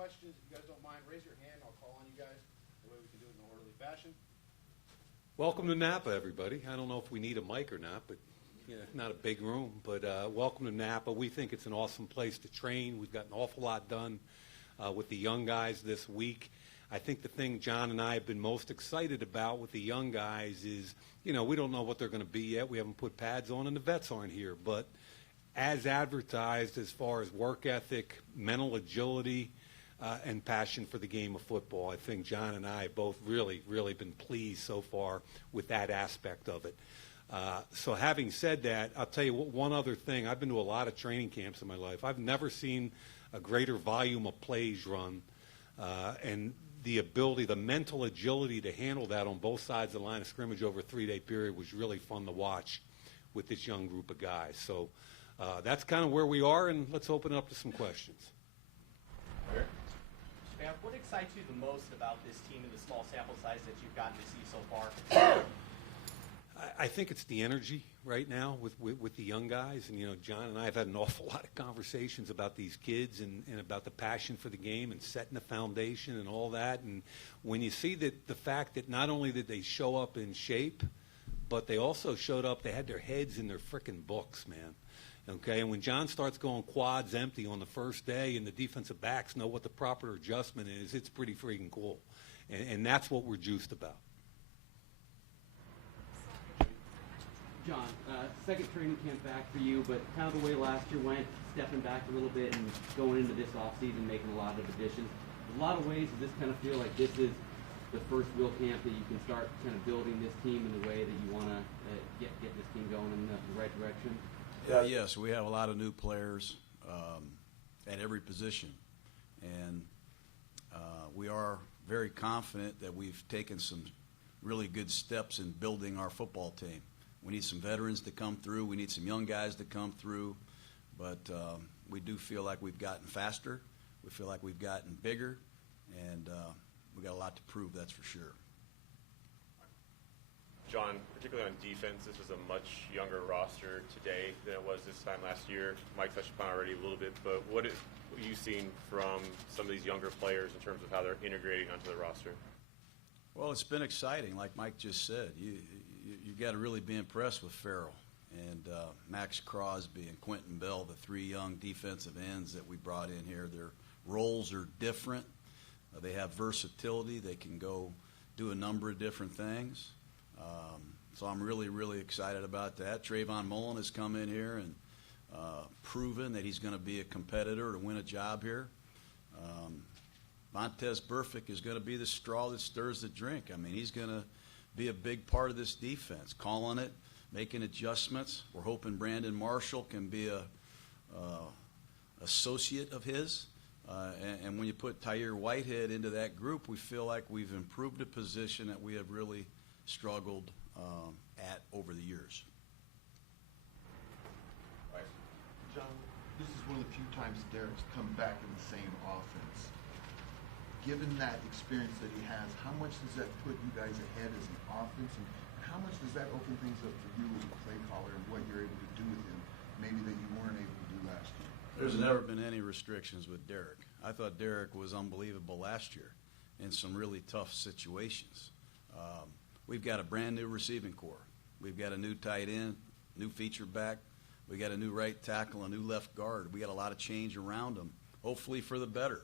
questions. If you guys don't mind, raise your hand. I'll call on you guys. That way we can do it in an orderly fashion. Welcome to Napa, everybody. I don't know if we need a mic or not, but not a big room. But welcome to Napa. We think it's an awesome place to train. We've got an awful lot done with the young guys this week. I think the thing John and I have been most excited about with the young guys is, we don't know what they're going to be yet. We haven't put pads on, and the vets aren't here. But as advertised, as far as work ethic, mental agility, and passion for the game of football, I think John and I have both really, really been pleased so far with that aspect of it. So having said that, I'll tell you one other thing. I've been to a lot of training camps in my life. I've never seen a greater volume of plays run, and the ability, the mental agility to handle that on both sides of the line of scrimmage over a 3-day period was really fun to watch with this young group of guys. So that's kind of where we are, and let's open it up to some questions. What excites you the most about this team and the small sample size that you've gotten to see so far? I think it's the energy right now with the young guys. And, John and I have had an awful lot of conversations about these kids and about the passion for the game and setting the foundation and all that. And when you see that the fact that not only did they show up in shape, but they also showed up, they had their heads in their frickin' books, man. Okay, and when John starts going quads empty on the first day and the defensive backs know what the proper adjustment is, it's pretty freaking cool. And that's what we're juiced about. John, second training camp back for you, but kind of the way last year went, stepping back a little bit and going into this offseason, making a lot of additions. In a lot of ways, does this kind of feel like this is the first real camp that you can start kind of building this team in the way that you want to get this team going in the right direction? Yes, we have a lot of new players at every position, and we are very confident that we've taken some really good steps in building our football team. We need some veterans to come through. We need some young guys to come through, but we do feel like we've gotten faster. We feel like we've gotten bigger, and we got a lot to prove, that's for sure. John, particularly on defense, this is a much younger roster today than it was this time last year. Mike touched upon it already a little bit, but what are you seeing from some of these younger players in terms of how they're integrating onto the roster? Well, it's been exciting, like Mike just said. You got to really be impressed with Farrell and Max Crosby and Quentin Bell, the three young defensive ends that we brought in here. Their roles are different. They have versatility. They can go do a number of different things. So I'm really, really excited about that. Trayvon Mullen has come in here and proven that he's going to be a competitor to win a job here. Montez Burfict is going to be the straw that stirs the drink. I mean, he's going to be a big part of this defense, calling it, making adjustments. We're hoping Brandon Marshall can be a associate of his. And when you put Tyre Whitehead into that group, we feel like we've improved a position that we have really struggled at over the years. John, this is one of the few times Derek's come back in the same offense. Given that experience that he has, how much does that put you guys ahead as an offense, and how much does that open things up for you as a play caller and what you're able to do with him, maybe that you weren't able to do last year? There's never been any restrictions with Derek. I thought Derek was unbelievable last year in some really tough situations. We've got a brand new receiving corps. We've got a new tight end, new feature back. We got a new right tackle, a new left guard. We got a lot of change around him, hopefully for the better.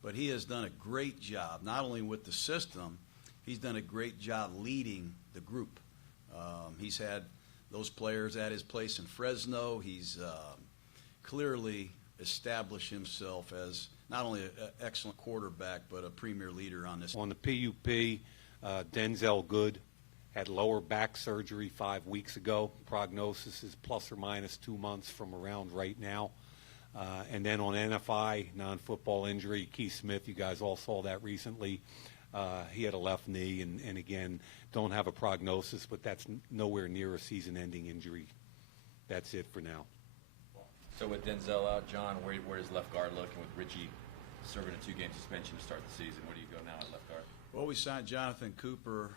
But he has done a great job, not only with the system, he's done a great job leading the group. He's had those players at his place in Fresno. He's clearly established himself as not only an excellent quarterback, but a premier leader on this. On the PUP, Denzel Good had lower back surgery 5 weeks ago. Prognosis is plus or minus 2 months from around right now. And then on NFI, non-football injury, Keith Smith, you guys all saw that recently. He had a left knee, and again, don't have a prognosis, but that's nowhere near a season-ending injury. That's it for now. So with Denzel out, John, where does left guard look? And with Richie serving a 2-game suspension to start the season, where do you go now at left guard? Well, we signed Jonathan Cooper,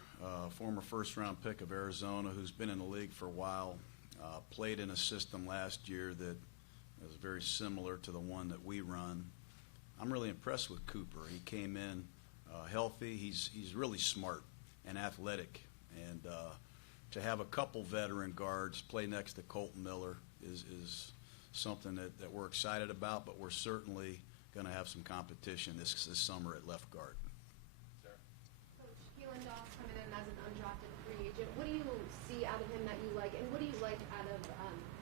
former first-round pick of Arizona, who's been in the league for a while, played in a system last year that is very similar to the one that we run. I'm really impressed with Cooper. He came in healthy. He's really smart and athletic. And to have a couple veteran guards play next to Colton Miller is something that we're excited about, but we're certainly going to have some competition this summer at left guard. Coach, Keelan Doss coming in as an undrafted free agent. What do you see out of him that you like, and what do you like out of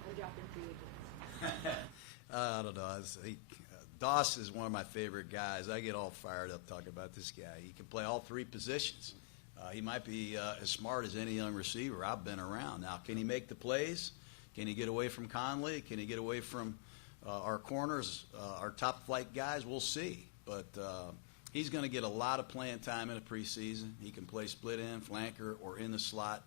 undrafted free agents? I don't know. Doss is one of my favorite guys. I get all fired up talking about this guy. He can play all three positions. He might be as smart as any young receiver I've been around. Now, can he make the plays? Can he get away from Conley? Can he get away from our corners, our top flight guys? We'll see. But he's going to get a lot of playing time in the preseason. He can play split end, flanker, or in the slot.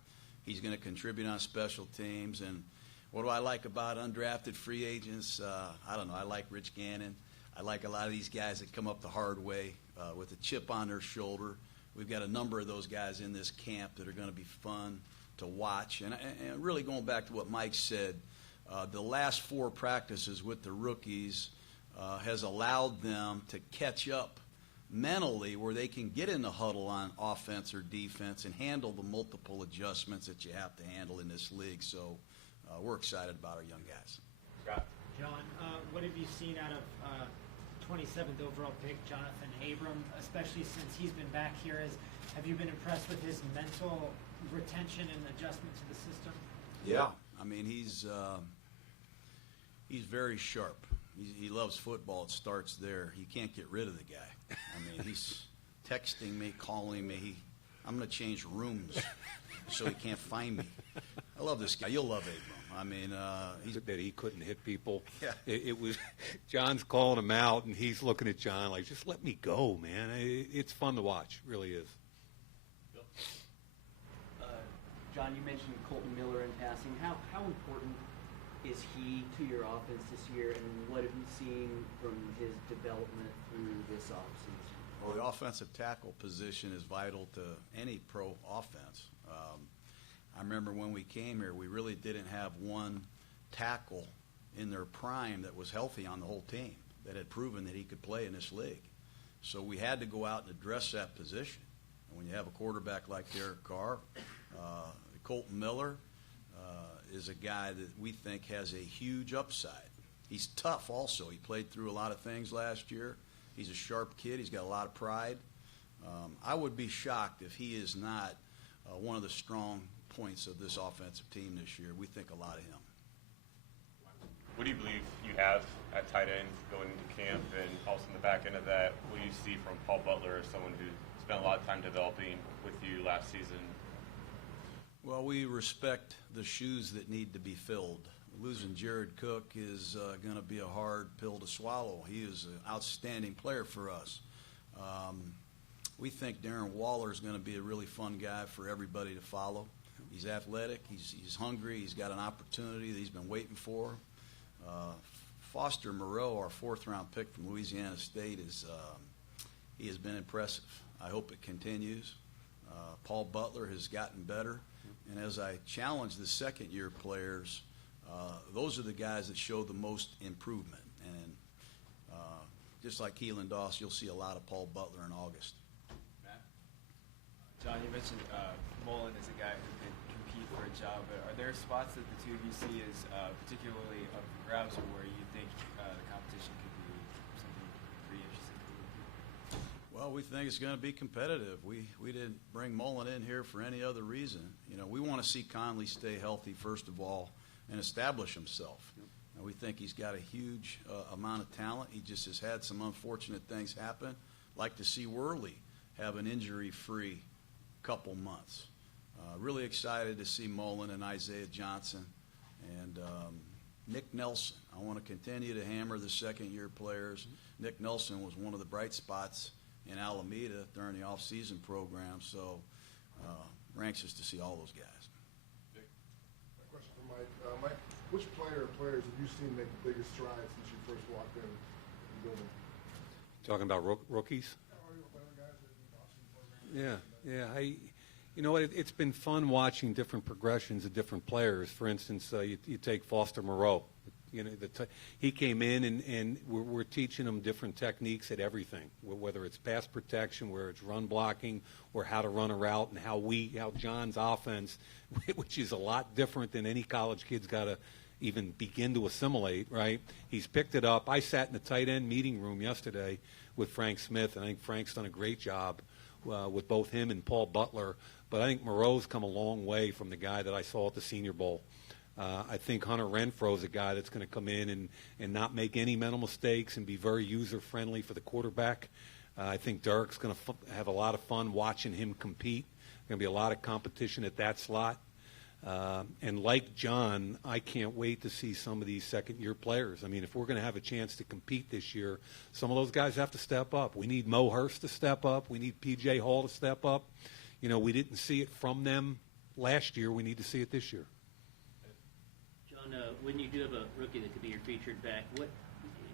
He's going to contribute on special teams. And what do I like about undrafted free agents? I don't know. I like Rich Gannon. I like a lot of these guys that come up the hard way with a chip on their shoulder. We've got a number of those guys in this camp that are going to be fun to watch. And really going back to what Mike said, the last 4 practices with the rookies has allowed them to catch up mentally where they can get in the huddle on offense or defense and handle the multiple adjustments that you have to handle in this league. So we're excited about our young guys. Scott? John, what have you seen out of 27th overall pick Jonathan Abram, especially since he's been back here? Have you been impressed with his mental retention and adjustment to the system? Yeah, I mean he's very sharp. He loves football. It starts there. You can't get rid of the guy. I mean he's texting me, calling me. I'm going to change rooms so he can't find me. I love this guy. You'll love Abram. I mean, that he couldn't hit people. Yeah. It was John's calling him out, and he's looking at John like, just let me go, man. It's fun to watch. It really is. John, you mentioned Colton Miller in passing. How important is he to your offense this year, and what have you seen from his development through this offseason? Well, the offensive tackle position is vital to any pro offense. I remember when we came here, we really didn't have one tackle in their prime that was healthy on the whole team that had proven that he could play in this league. So we had to go out and address that position. And when you have a quarterback like Derek Carr, Colton Miller is a guy that we think has a huge upside. He's tough also. He played through a lot of things last year. He's a sharp kid. He's got a lot of pride. I would be shocked if he is not one of the strong points of this offensive team this year. We think a lot of him. What do you believe you have at tight end going into camp, and also in the back end of that, what do you see from Paul Butler as someone who spent a lot of time developing with you last season? Well, we respect the shoes that need to be filled. Losing Jared Cook is going to be a hard pill to swallow. He is an outstanding player for us. We think Darren Waller is going to be a really fun guy for everybody to follow. He's athletic. He's hungry. He's got an opportunity that he's been waiting for. Foster Moreau, our 4th-round pick from Louisiana State, he has been impressive. I hope it continues. Paul Butler has gotten better. And as I challenge the second-year players, those are the guys that show the most improvement. And just like Keelan Doss, you'll see a lot of Paul Butler in August. Matt? John, you mentioned Mullen is a guy who can compete for a job, but are there spots that the two of you see as particularly up for grabs, or where you think the competition could be something pretty interesting? Well, we think it's going to be competitive. We didn't bring Mullen in here for any other reason. You know, we want to see Conley stay healthy, first of all, and establish himself. And we think he's got a huge amount of talent. He just has had some unfortunate things happen. Like to see Worley have an injury-free couple months. Really excited to see Mullen and Isaiah Johnson and Nick Nelson. I want to continue to hammer the second-year players. Nick Nelson was one of the bright spots in Alameda during the off-season program, so we're anxious to see all those guys. A question for Mike. Mike, which player or players have you seen make the biggest strides since you first walked in the building? Talking about rookies? Yeah. You know what? It's been fun watching different progressions of different players. For instance, you take Foster Moreau. You know, he came in and we're teaching him different techniques at everything, whether it's pass protection, where it's run blocking, or how to run a route, and how John's offense, which is a lot different than any college kid's got to even begin to assimilate, right? He's picked it up. I sat in the tight end meeting room yesterday with Frank Smith, and I think Frank's done a great job with both him and Paul Butler. But I think Moreau's come a long way from the guy that I saw at the Senior Bowl. I think Hunter Renfro's a guy that's going to come in and not make any mental mistakes and be very user-friendly for the quarterback. I think Derek's going to have a lot of fun watching him compete. Going to be a lot of competition at that slot. And like John, I can't wait to see some of these second-year players. I mean, if we're going to have a chance to compete this year, some of those guys have to step up. We need Mo Hurst to step up. We need P.J. Hall to step up. You know, we didn't see it from them last year. We need to see it this year. John, when you do have a rookie that could be your featured back, what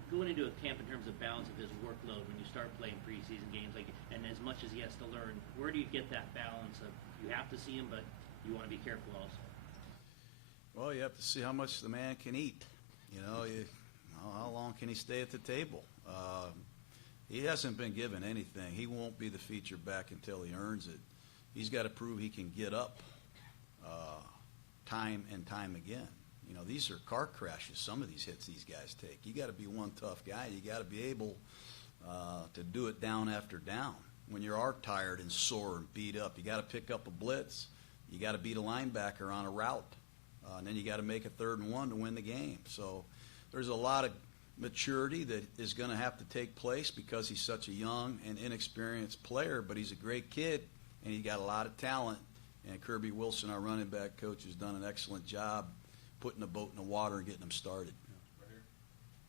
going into a camp in terms of balance of his workload when you start playing preseason games, like, and as much as he has to learn, where do you get that balance of you have to see him, but you want to be careful also? Well, you have to see how much the man can eat. You know, how long can he stay at the table? He hasn't been given anything. He won't be the feature back until he earns it. He's got to prove he can get up time and time again. You know, these are car crashes, some of these hits these guys take. You got to be one tough guy. You got to be able to do it down after down. When you are tired and sore and beat up, you got to pick up a blitz. You got to beat a linebacker on a route. And then you got to make a 3rd and 1 to win the game. So there's a lot of maturity that is going to have to take place because he's such a young and inexperienced player, but he's a great kid, and he's got a lot of talent. And Kirby Wilson, our running back coach, has done an excellent job putting the boat in the water and getting them started.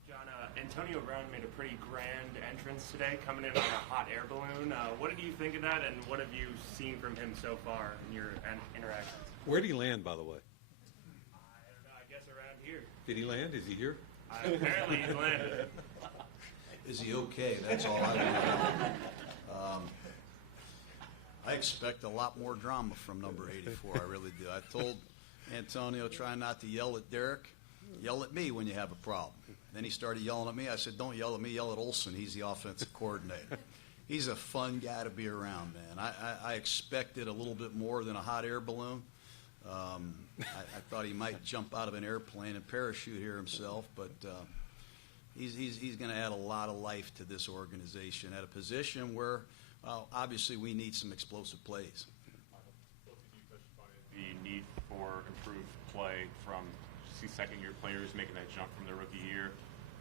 John, Antonio Brown made a pretty grand entrance today, coming in on a hot air balloon. What did you think of that, and what have you seen from him so far in your interactions? Where did he land, by the way? I don't know. I guess around here. Did he land? Is he here? Apparently he's landed. Is he okay? That's all I know. I expect a lot more drama from number 84. I really do. I told Antonio, try not to yell at Derek. Yell at me when you have a problem. Then he started yelling at me. I said, don't yell at me. Yell at Olson. He's the offensive coordinator. He's a fun guy to be around, man. I expected a little bit more than a hot air balloon. I thought he might jump out of an airplane and parachute here himself, but he's going to add a lot of life to this organization at a position where, obviously, we need some explosive plays. The need for improved play from second-year players making that jump from their rookie year,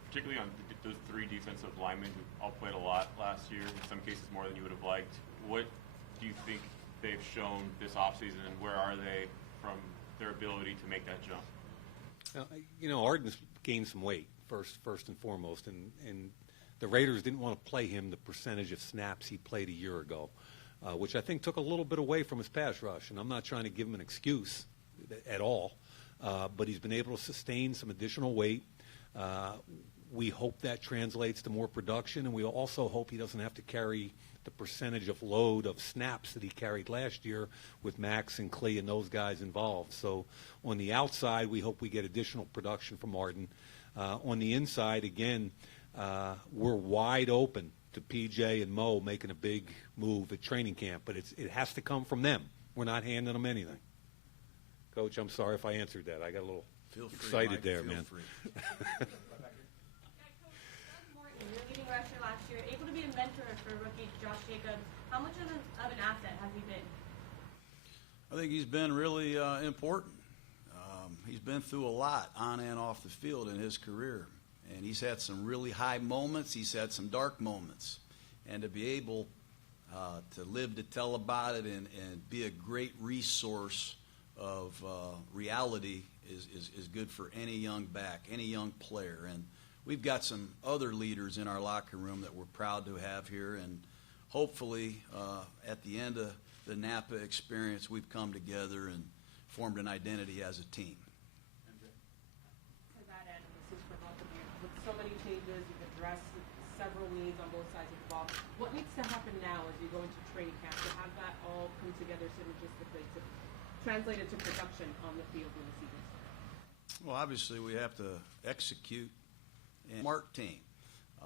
particularly on those 3 defensive linemen who all played a lot last year, in some cases more than you would have liked. What do you think they've shown this offseason, and where are they from their ability to make that jump? You know, Arden's gained some weight, first and foremost, and the Raiders didn't want to play him the percentage of snaps he played a year ago, which I think took a little bit away from his pass rush. And I'm not trying to give him an excuse at all, but he's been able to sustain some additional weight. We hope that translates to more production, and we also hope he doesn't have to carry the percentage of load of snaps that he carried last year with Max and Clee and those guys involved. So on the outside, we hope we get additional production from Arden. On the inside, again, we're wide open to PJ and Mo making a big move at training camp, but it has to come from them. We're not handing them anything. Coach, I'm sorry if I answered that. I got a little excited there, man. Your leading rusher last year, able to be a mentor for rookie Josh Jacobs. How much of an asset has he been? I think he's been really important. He's been through a lot on and off the field in his career. And he's had some really high moments. He's had some dark moments. And to be able to live to tell about it and be a great resource of reality is good for any young back, any young player. And we've got some other leaders in our locker room that we're proud to have here. And hopefully at the end of the Napa experience, we've come together and formed an identity as a team. To that end, this is for both of you. With so many changes, you've addressed several needs on both sides of the ball. What needs to happen now as you go into training camp to have that all come together synergistically to translate it to production on the field when the season starts? Well, obviously we have to execute a smart team.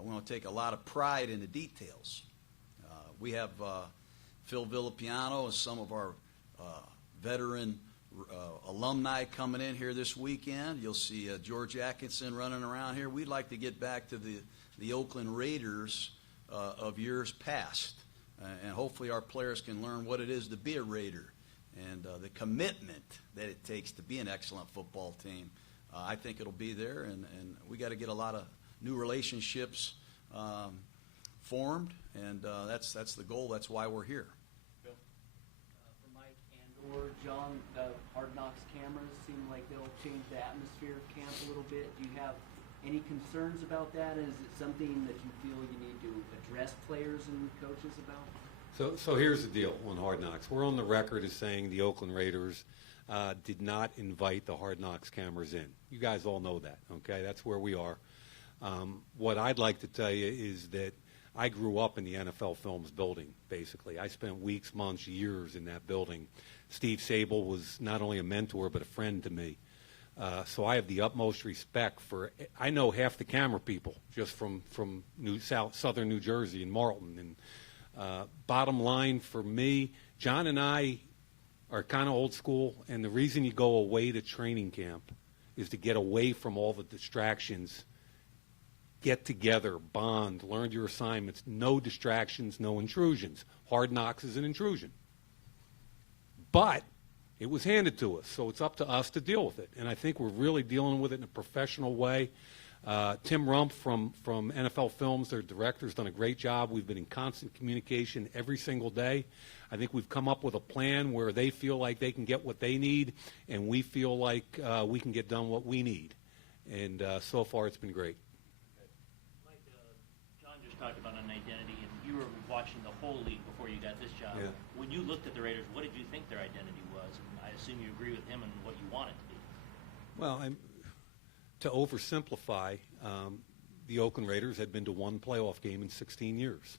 We want to take a lot of pride in the details. We have Phil Villapiano and some of our veteran alumni coming in here this weekend. You'll see George Atkinson running around here. We'd like to get back to the Oakland Raiders of years past. And hopefully our players can learn what it is to be a Raider and the commitment that it takes to be an excellent football team. I think it'll be there, and we got to get a lot of new relationships formed, and that's the goal. That's why we're here. For Mike and or John, the Hard Knocks cameras seem like they'll change the atmosphere of camp a little bit. Do you have any concerns about that? Is it something that you feel you need to address players and coaches about? So here's the deal on Hard Knocks. We're on the record as saying the Oakland Raiders did not invite the Hard Knocks cameras in. You guys all know that, okay? That's where we are. What I'd like to tell you is that I grew up in the NFL Films building, basically. I spent weeks, months, years in that building. Steve Sable was not only a mentor but a friend to me. So I have the utmost respect for – I know half the camera people just from southern New Jersey and Marlton. And bottom line for me, John and I are kind of old school, and the reason you go away to training camp is to get away from all the distractions, get together, bond, learn your assignments, no distractions, no intrusions. Hard Knocks is an intrusion. But it was handed to us, so it's up to us to deal with it. And I think we're really dealing with it in a professional way. Tim Rump from NFL Films, their director, has done a great job. We've been in constant communication every single day. I think we've come up with a plan where they feel like they can get what they need, and we feel like we can get done what we need. And so far, it's been great. Mike, John just talked about an identity, and you were watching the whole league before you got this job. Yeah. When you looked at the Raiders, what did you think their identity was? And I assume you agree with him and what you want it to be. Well, To oversimplify, the Oakland Raiders had been to one playoff game in 16 years.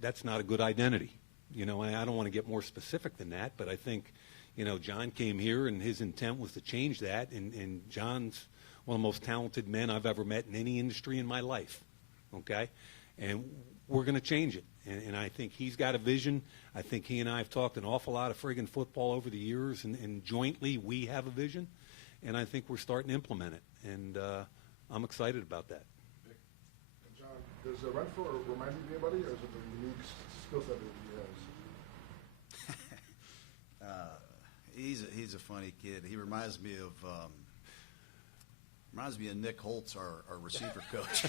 That's not a good identity. You know, I don't want to get more specific than that, but I think, you know, John came here and his intent was to change that, and John's one of the most talented men I've ever met in any industry in my life, okay? And we're going to change it, and I think he's got a vision. I think he and I have talked an awful lot of friggin' football over the years, and jointly we have a vision, and I think we're starting to implement it, and I'm excited about that. And John, does Renfro remind you of anybody, or is it a unique skill set that he has? He's a funny kid. He reminds me of Nick Holtz, our receiver coach.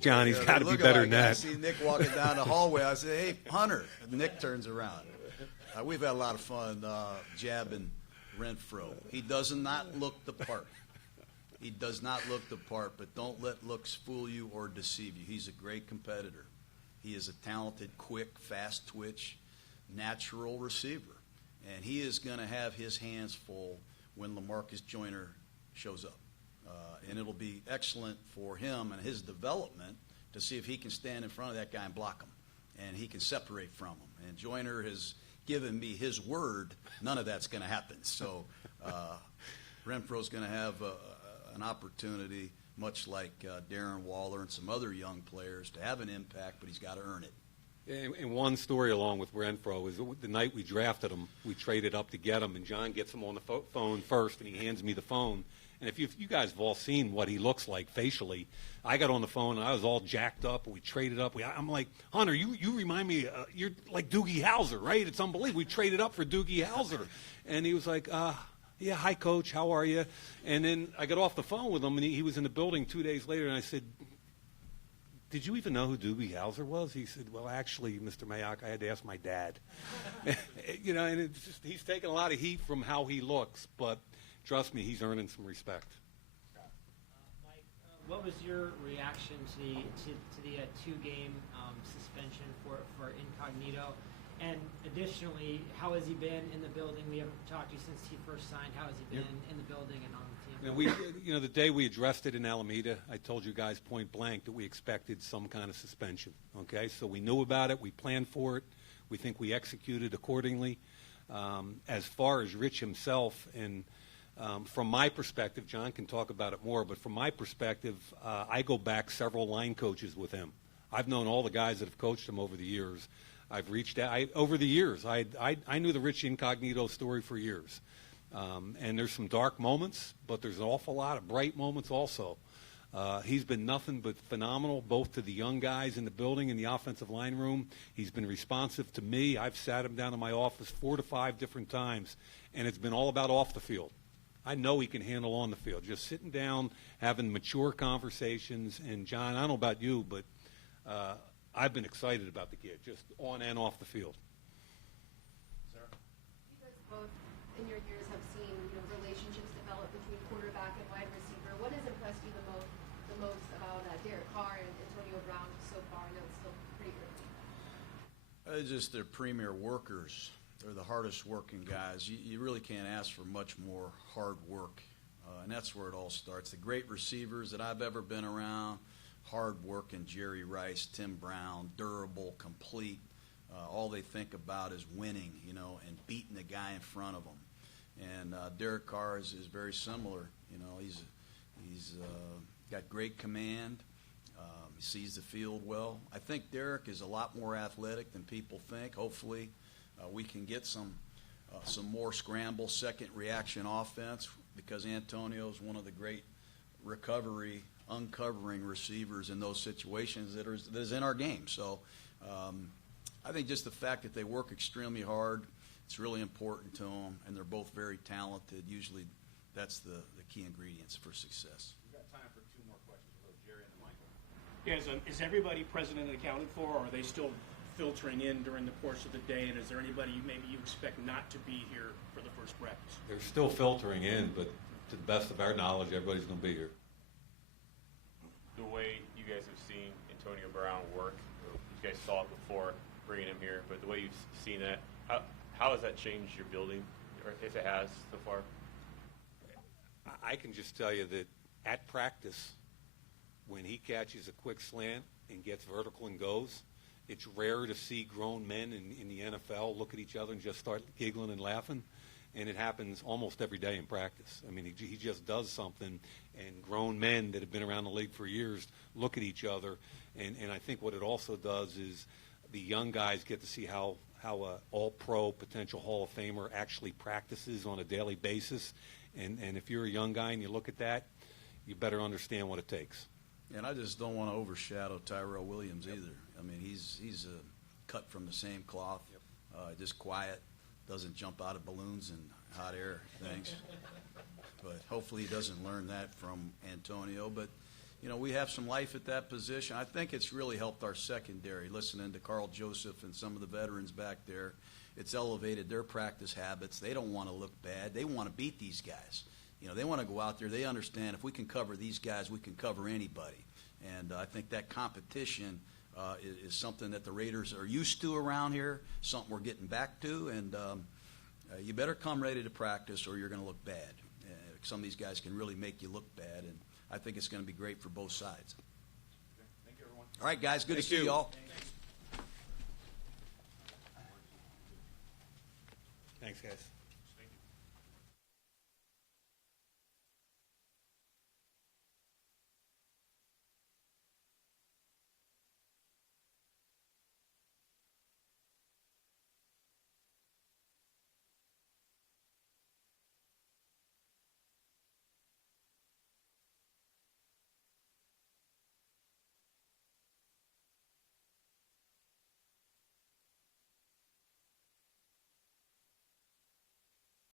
Johnny's got to be better than that. I see Nick walking down the hallway. I say, "Hey, Hunter." And Nick turns around. We've had a lot of fun jabbing Renfro. He does not look the part. He does not look the part, but don't let looks fool you or deceive you. He's a great competitor. He is a talented, quick, fast twitch, natural receiver. And he is going to have his hands full when LaMarcus Joyner shows up. And it'll be excellent for him and his development to see if he can stand in front of that guy and block him. And he can separate from him. And Joyner has given me his word. None of that's going to happen. So Renfro's going to have an opportunity, much like Darren Waller and some other young players, to have an impact, but he's got to earn it. And one story along with Renfro is the night we drafted him, we traded up to get him, and John gets him on the phone first, and he hands me the phone. And if you guys have all seen what he looks like facially, I got on the phone, and I was all jacked up, and we traded up. I'm like, Hunter, you remind me, you're like Doogie Howser, right? It's unbelievable. We traded up for Doogie Howser. And he was like, yeah, hi, Coach, how are you? And then I got off the phone with him, and he was in the building 2 days later, and I said, did you even know who Doogie Howser was? He said, well, actually, Mr. Mayock, I had to ask my dad. You know, and it's just, he's taking a lot of heat from how he looks, but trust me, he's earning some respect. Mike, what was your reaction to the two-game suspension for Incognito? And additionally, how has he been in the building? We haven't talked to you since he first signed. How has he been in the building and on the team? The day we addressed it in Alameda, I told you guys point blank that we expected some kind of suspension. Okay, so we knew about it. We planned for it. We think we executed accordingly. As far as Rich himself, and from my perspective, John can talk about it more, but from my perspective, I go back several line coaches with him. I've known all the guys that have coached him over the years. I've reached out. Over the years, I knew the Rich Incognito story for years. And there's some dark moments, but there's an awful lot of bright moments also. He's been nothing but phenomenal, both to the young guys in the building and the offensive line room. He's been responsive to me. I've sat him down in my office 4 to 5 different times, and it's been all about off the field. I know he can handle on the field. Just sitting down, having mature conversations. And, John, I don't know about you, but I've been excited about the kid, just on and off the field. Sarah? You guys both, in your years, have seen relationships develop between quarterback and wide receiver. What has impressed you the most about Derek Carr and Antonio Brown so far? I know it's still pretty early. Just they're premier workers. They're the hardest working guys. You really can't ask for much more hard work, and that's where it all starts. The great receivers that I've ever been around, hard working, Jerry Rice, Tim Brown, durable, complete. All they think about is winning, and beating the guy in front of them. And Derek Carr is very similar. He's got great command. He sees the field well. I think Derek is a lot more athletic than people think. Hopefully, we can get some more scramble, second reaction offense, because Antonio is one of the great uncovering receivers in those situations that is in our game. So I think just the fact that they work extremely hard, it's really important to them, and they're both very talented. Usually that's the key ingredients for success. We've got time for 2 more questions. We'll go to Jerry and then Michael. Is everybody present and accounted for, or are they still filtering in during the course of the day, and is there anybody maybe you expect not to be here for the first practice? They're still filtering in, but to the best of our knowledge, everybody's going to be here. The way you guys have seen Antonio Brown work, you guys saw it before bringing him here, but the way you've seen that, how has that changed your building, or if it has so far? I can just tell you that at practice, when he catches a quick slant and gets vertical and goes, it's rare to see grown men in the NFL look at each other and just start giggling and laughing, and it happens almost every day in practice. I mean, he just does something, and grown men that have been around the league for years look at each other, and I think what it also does is the young guys get to see how a all-pro potential Hall of Famer actually practices on a daily basis, and if you're a young guy and you look at that, you better understand what it takes. And I just don't want to overshadow Tyrell Williams either. I mean, he's cut from the same cloth, just quiet, doesn't jump out of balloons and hot air things. But hopefully he doesn't learn that from Antonio. But, we have some life at that position. I think it's really helped our secondary, listening to Carl Joseph and some of the veterans back there. It's elevated their practice habits. They don't want to look bad. They want to beat these guys. They want to go out there. They understand if we can cover these guys, we can cover anybody. And I think that competition is something that the Raiders are used to around here, something we're getting back to. And you better come ready to practice or you're going to look bad. Some of these guys can really make you look bad, and I think it's going to be great for both sides. Okay. Thank you, everyone. All right, guys, good to see you all. Thanks, guys.